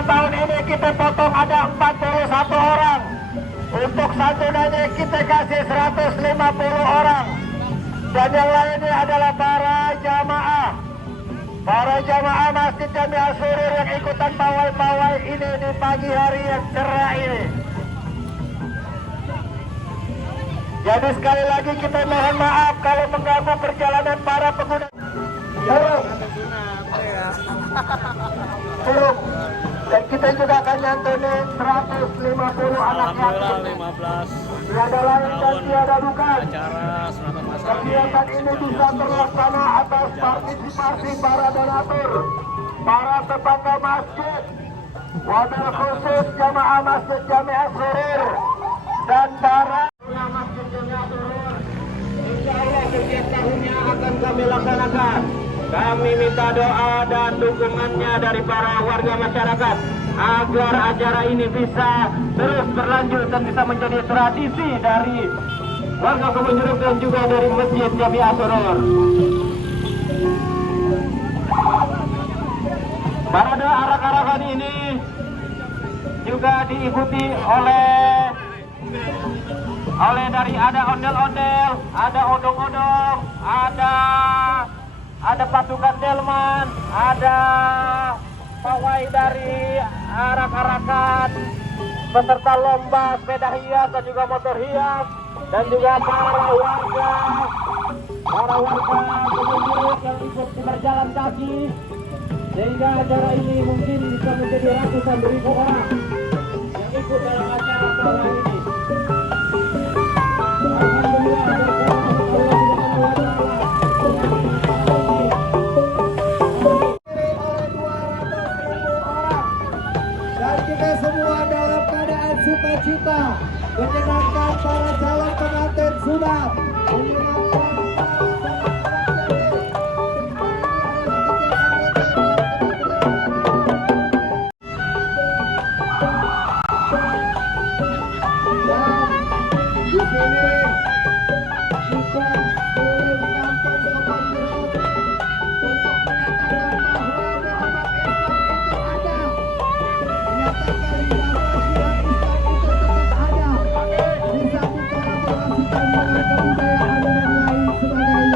yang tahun ini kita potong ada 41 orang. Untuk santunannya kita kasih 150 orang. Dan yang lainnya adalah para jamaah Masjid Jamiah Surur yang ikutan pawai-pawai ini di pagi hari yang cerah ini. Jadi sekali lagi kita mohon maaf kalau mengganggu perjalanan para pengguna. Belum. Dan kita juga akan nyantunin 150 anak yatim. Tiada lain dan tiada bukan. Kegiatan ini bisa terlaksana atas partisipasi para donatur, para tetangga masjid, wabil khusus jamaah Masjid Jamiah Surur, dan para Masjid Jamiah Surur. Insya Allah setiap tahunnya akan kami laksanakan. Kami minta doa dan dukungannya dari para warga masyarakat agar acara ini bisa terus berlanjut dan bisa menjadi tradisi dari warga Kebun Jeruk dan juga dari Masjid Jamiah Surur. Parade arak-arakan ini juga diikuti oleh dari ada ondel-ondel, ada odong-odong, ada pasukan delman, ada pawai dari arak-arakan, peserta lomba sepeda hias dan juga motor hias, dan juga para warga Kebun Jeruk yang ikut berjalan kaki, sehingga acara ini mungkin bisa menjadi ratusan ribu orang yang ikut dalam acara pawai ini. Kita semua dalam keadaan sukacita menyenangkan para calon pengantin sunat, kebudayaan dan lain sebagainya.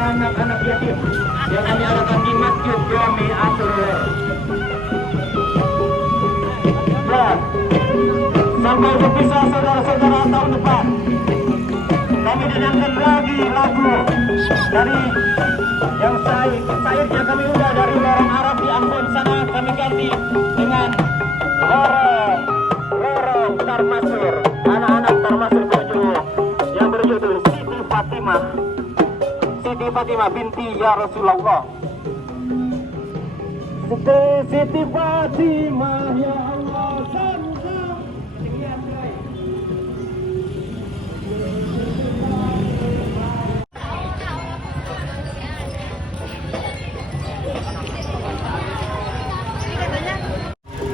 Anak-anak yatim yang kami adakan di Masjid Jami Ansor. Dan sampai berpisah saudara-saudara tahun depan, kami dengarkan lagi lagu dari yang sairnya kami udah dari lorong Arab di Ambon sana, kami ganti dengan lorong Tarmasur, anak-anak Tarmasur yang berjudul Siti Fatimah. Siti Fatimah binti ya Rasulullah. Siti Fatimah ya Allah Zamzam.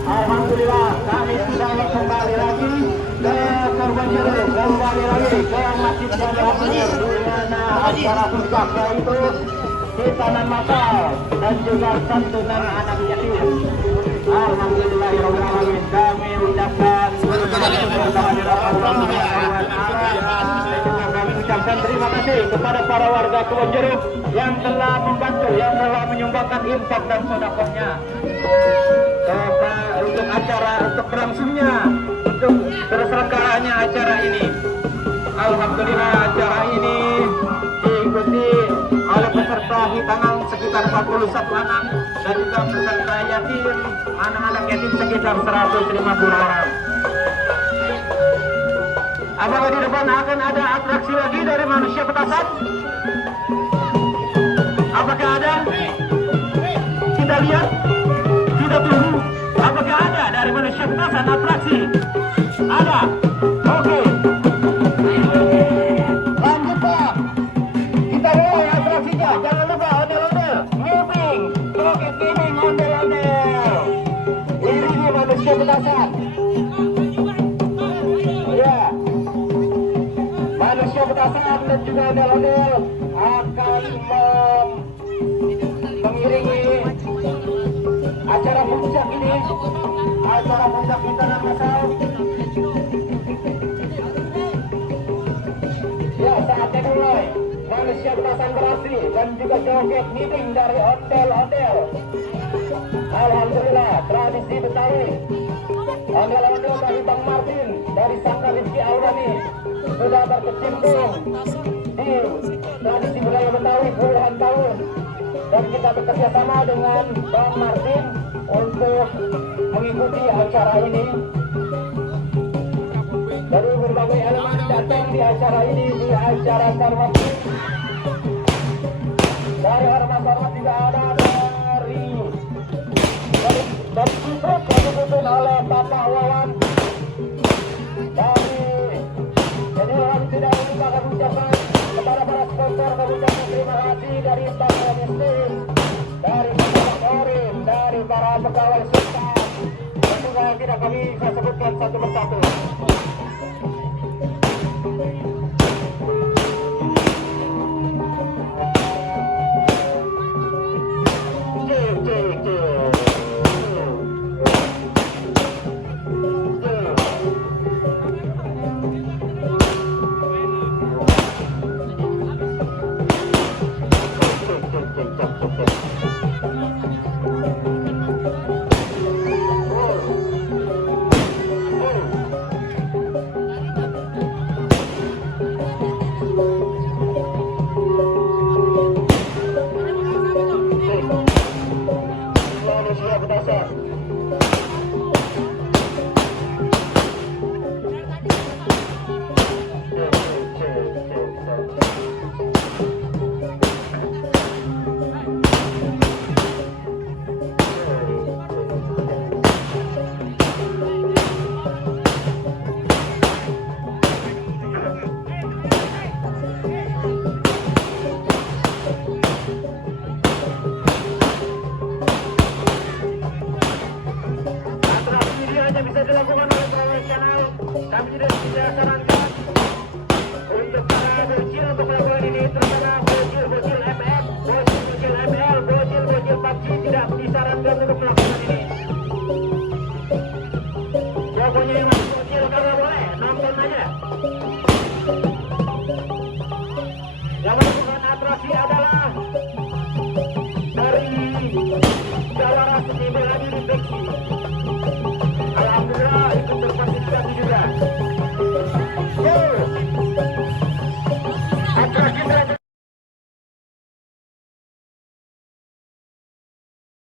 Alhamdulillah kami sudah kembali lagi ke Korban Jeruk, kembali lagi ke Masjid Jami Ansor, di mana acara puncak yaitu hitanan masal dan juga santunan anak yatim. Alhamdulillahirobbilalamin, kami ucapkan kami ucapkan terima kasih kepada para warga Kebon Jeruk yang telah membantu, yang telah menyumbangkan infak dan sedekahnya untuk acara, untuk berlangsungnya, untuk terselenggaranya acara ini. Alhamdulillah acara ini diikuti oleh peserta hitangan sekitar 41 anak dan juga peserta yatim, anak-anak yatim sekitar 150 orang. Apakah di depan akan ada atraksi lagi dari manusia petasan? Apakah ada? Kita lihat, kita tunggu. Apakah ada dari manusia petasan atraksi? Ada. Oke. Lanjut Pak. Kita mulai atraksinya. Jangan lupa ondel-ondel. Moving. Oke, moving ondel-ondel. Ini manusia petasan. Ya. Manusia petasan dan juga ondel-ondel akan mengiringi acara puncak ini, acara puncak hitanan masal. Ya, saatnya mulai. Manusia petasan beraksi dan juga joget meeting dari ondel-ondel. Alhamdulillah, tradisi Betawi. Ondel-ondel dari Bang Martin dari Sangka Rizki Aurani sudah berkecimpung di tradisi budaya Betawi puluhan tahun. Dan kita bekerja sama dengan Bang Martin untuk mengikuti acara ini. Dari berbagai elemen datang di acara ini, di acara Sarwati. Dari ormas-ormas juga ada, dari Citrus yang dipimpin oleh Bapak Wawan. Jadi kami tidak lupakan ucapan kepada para sponsor, kami ucapkan terima kasih dari Bank Domestik, dari Bapak Orin, dari para pegawai sultan, dan juga yang tidak kami bisa sebutkan satu persatu. hanya bisa dilakukan oleh Travel Channel. Kami tidak sarankan untuk para bocil untuk melakukan ini, terutama bocil ML, bocil ML, bocil PUBG tidak disarankan untuk melakukan ini.